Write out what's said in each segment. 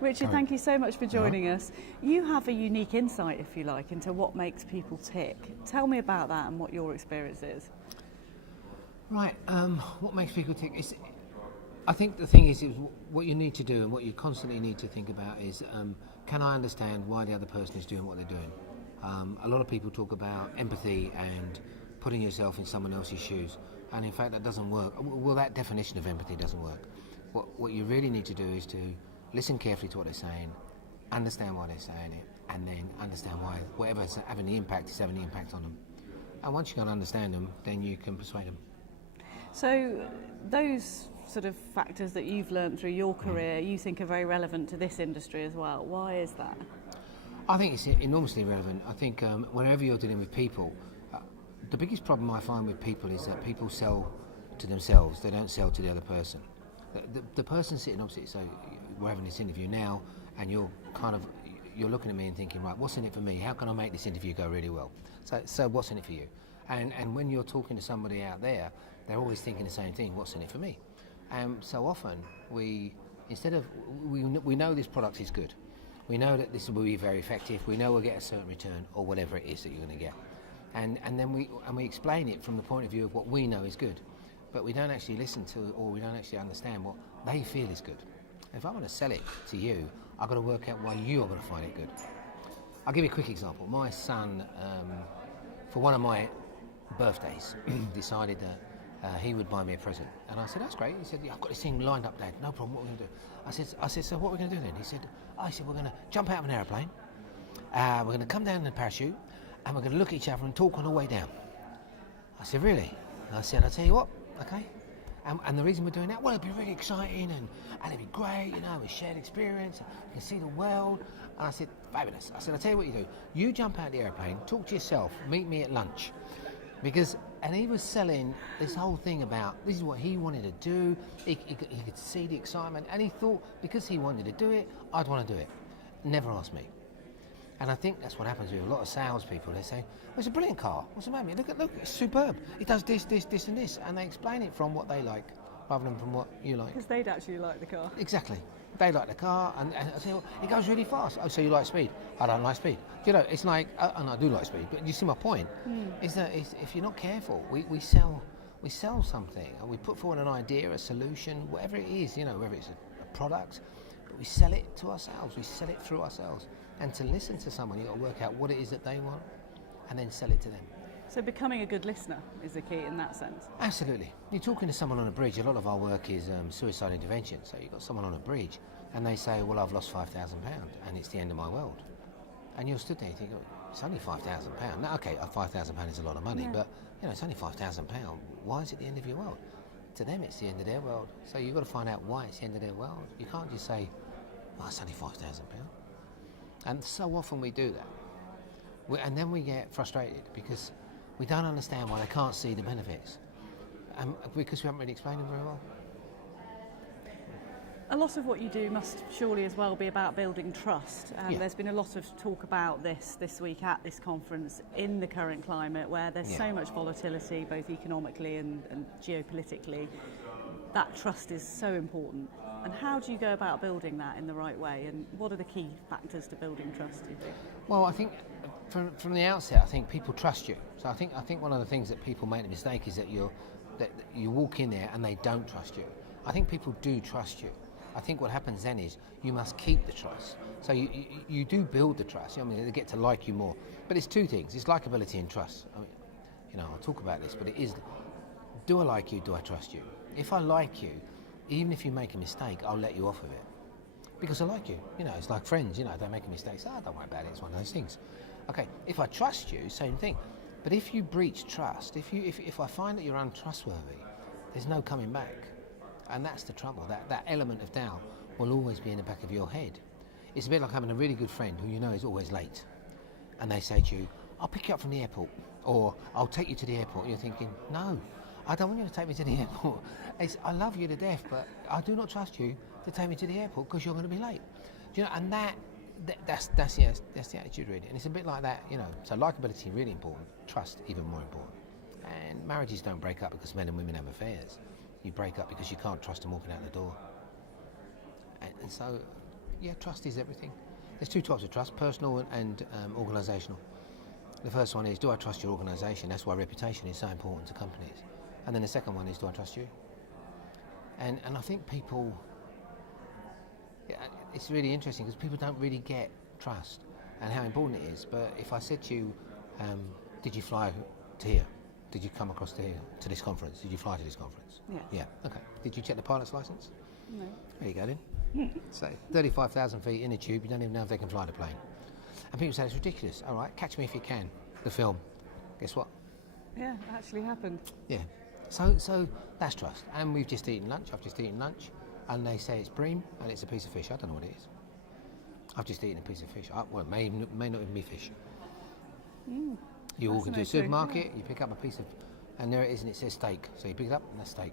Richard, thank you so much for joining us. You have a unique insight, if you like, into what makes people tick. Tell me about that and what your experience is. Right, what makes people tick is, I think the thing is what you need to do and what you constantly need to think about is, can I understand why the other person is doing what they're doing? A lot of people talk about empathy and putting yourself in someone else's shoes, and in fact that doesn't work. Well, that definition of empathy doesn't work. What you really need to do is to listen carefully to what they're saying, understand why they're saying it, and then understand why whatever's having the impact is having the impact on them. And once you can understand them, then you can persuade them. So those sort of factors that you've learned through your career, you think are very relevant to this industry as well. Why is that? I think it's enormously relevant. I think whenever you're dealing with people, the biggest problem I find with people is that people sell to themselves. They don't sell to the other person. The person sitting opposite, so we're having this interview now, and you're looking at me and thinking, right, what's in it for me? How can I make this interview go really well? So what's in it for you? And when you're talking to somebody out there, they're always thinking the same thing, what's in it for me? So often, we know this product is good. We know that this will be very effective. We know we'll get a certain return or whatever it is that you're going to get. And then we explain it from the point of view of what we know is good. But we don't actually listen to, or we don't actually understand what they feel is good. If I want to sell it to you, I've got to work out why you're going to find it good. I'll give you a quick example. My son, for one of my birthdays, decided that he would buy me a present. And I said, that's great. He said, yeah, I've got this thing lined up, Dad. No problem, what are we going to do? I said, so what are we going to do then? He said, we're going to jump out of an aeroplane. We're going to come down in a parachute, and we're going to look at each other and talk on the way down. I said, really? I said, I'll tell you what, okay. And the reason we're doing that, well, it'd be really exciting and it'd be great, a shared experience, you can see the world. And I said, fabulous. I said, I'll tell you what you do. You jump out of the aeroplane, talk to yourself, meet me at lunch. And he was selling this whole thing about this is what he wanted to do. He could see the excitement, and he thought because he wanted to do it, I'd want to do it. Never asked me. And I think that's what happens with a lot of salespeople. They say, well, it's a brilliant car. What's the matter with it? Look, it's superb. It does this, and this. And they explain it from what they like rather than from what you like. Because they'd actually like the car. Exactly. They like the car, and I say, well, it goes really fast. Oh, so you like speed? I don't like speed. It's like, and I do like speed, but you see my point? Is that if you're not careful, we sell something, and we put forward an idea, a solution, whatever it is, whether it's a product, but we sell it to ourselves, we sell it through ourselves. And to listen to someone, you've got to work out what it is that they want, and then sell it to them. So becoming a good listener is the key in that sense? Absolutely. You're talking to someone on a bridge. A lot of our work is suicide intervention. So you've got someone on a bridge and they say, well, I've lost £5,000 and it's the end of my world. And you're stood there and you think, oh, it's only £5,000. Now, okay, £5,000 is a lot of money, but it's only £5,000. Why is it the end of your world? To them, it's the end of their world. So you've got to find out why it's the end of their world. You can't just say, oh, it's only £5,000. And so often we do that. And then we get frustrated because we don't understand why they can't see the benefits, because we haven't really explained them very well. A lot of what you do must surely as well be about building trust. There's been a lot of talk about this week at this conference in the current climate where there's so much volatility, both economically and geopolitically. That trust is so important. And how do you go about building that in the right way? And what are the key factors to building trust, do you think? Well, I think from the outset, I think people trust you. So I think one of the things that people make the mistake is that you walk in there and they don't trust you. I think people do trust you. I think what happens then is you must keep the trust. So you do build the trust. They get to like you more. But it's two things. It's likability and trust. I'll talk about this, but it is, do I like you? Do I trust you? If I like you, even if you make a mistake, I'll let you off of it. Because I like you. It's like friends, they make a mistake. So, don't worry about it, it's one of those things. Okay, if I trust you, same thing. But if you breach trust, if I find that you're untrustworthy, there's no coming back. And that's the trouble. That element of doubt will always be in the back of your head. It's a bit like having a really good friend who is always late. And they say to you, I'll pick you up from the airport, or I'll take you to the airport. And you're thinking, no, I don't want you to take me to the airport. I love you to death, but I do not trust you to take me to the airport because you're going to be late. And that's the attitude really. And it's a bit like that, So likability really important, trust even more important. And marriages don't break up because men and women have affairs. You break up because you can't trust them walking out the door. And so yeah, trust is everything. There's two types of trust, personal and organisational. The first one is, do I trust your organisation? That's why reputation is so important to companies. And then the second one is, do I trust you? And I think people, it's really interesting because people don't really get trust and how important it is. But if I said to you, did you fly to here? Did you come across to here, to this conference? Did you fly to this conference? Yes. Yeah, okay. Did you check the pilot's licence? No. There you go then. So 35,000 feet in a tube, you don't even know if they can fly the plane. And people say it's ridiculous. All right, Catch Me If You Can, the film. Guess what? Yeah, it actually happened. Yeah. So that's trust. And we've just eaten lunch. I've just eaten lunch, and they say it's bream and it's a piece of fish. I don't know what it is. I've just eaten a piece of fish. Well, it may not even be fish. You walk into a supermarket, you pick up a piece of, and there it is, and it says steak. So you pick it up, and that's steak.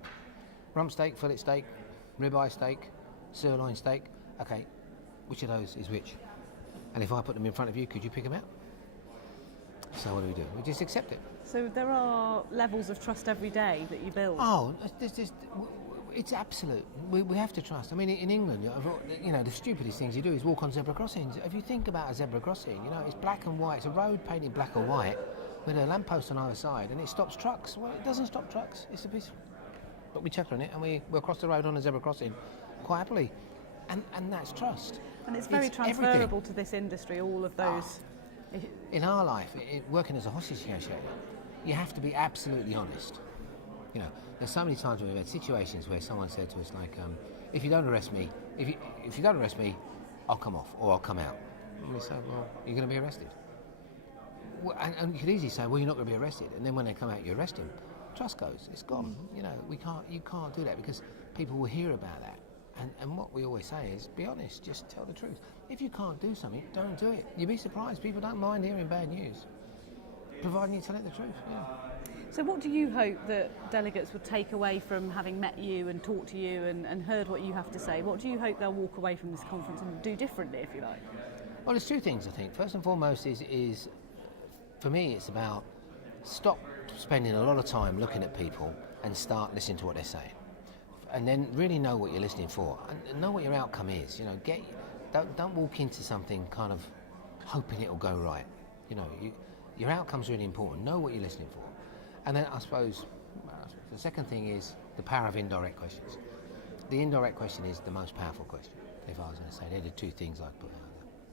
Rump steak, fillet steak, ribeye steak, sirloin steak. Okay, which of those is which? And if I put them in front of you, could you pick them out? So what do? We just accept it. So there are levels of trust every day that you build. Oh, it's absolute. We have to trust. I mean, in England, you know, the stupidest things you do is walk on zebra crossings. If you think about a zebra crossing, you know, it's black and white. It's a road painted black and white with a lamppost on either side, and it stops trucks. Well, it doesn't stop trucks. It's a piece. But we check on it, and we'll cross the road on a zebra crossing quite happily, and that's trust. And it's very transferable to this industry. All of those. In our life, working as a hostage negotiator, you have to be absolutely honest. You know, there's so many times we've had situations where someone said to us, like, if you don't arrest me, if you don't arrest me, I'll come off or I'll come out. And we say, well, you're going to be arrested. Well, and you could easily say, well, you're not going to be arrested. And then when they come out, you arrest him. Trust goes. It's gone. You know, you can't do that because people will hear about that. And what we always say is, be honest, just tell the truth. If you can't do something, don't do it. You'd be surprised. People don't mind hearing bad news, providing you tell it the truth. Yeah. So what do you hope that delegates would take away from having met you and talked to you and heard what you have to say? What do you hope they'll walk away from this conference and do differently, if you like? Well, there's two things, I think. First and foremost is for me, it's about stop spending a lot of time looking at people and start listening to what they're saying. And then really know what you're listening for and know what your outcome is. You know, don't walk into something kind of hoping it'll go right. You know, your outcome's really important. Know what you're listening for. And then I suppose the second thing is the power of indirect questions. The indirect question is the most powerful question. If I was going to say, they're the two things I'd put out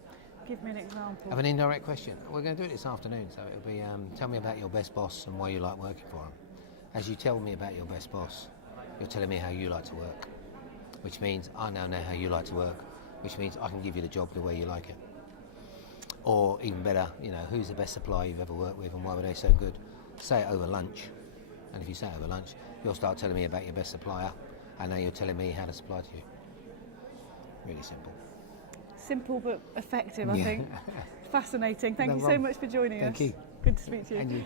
there. Give me an example. Of an indirect question. We're going to do it this afternoon, so it'll be tell me about your best boss and why you like working for him. As you tell me about your best boss, you're telling me how you like to work, which means I now know how you like to work, which means I can give you the job the way you like it. Or even better, you know, who's the best supplier you've ever worked with and why were they so good? Say it over lunch, and if you say it over lunch, you'll start telling me about your best supplier, and now you're telling me how to supply to you. Really simple. Simple but effective, I think. Fascinating. Thank you so much for joining us. Thank you. Good to speak to you. And you.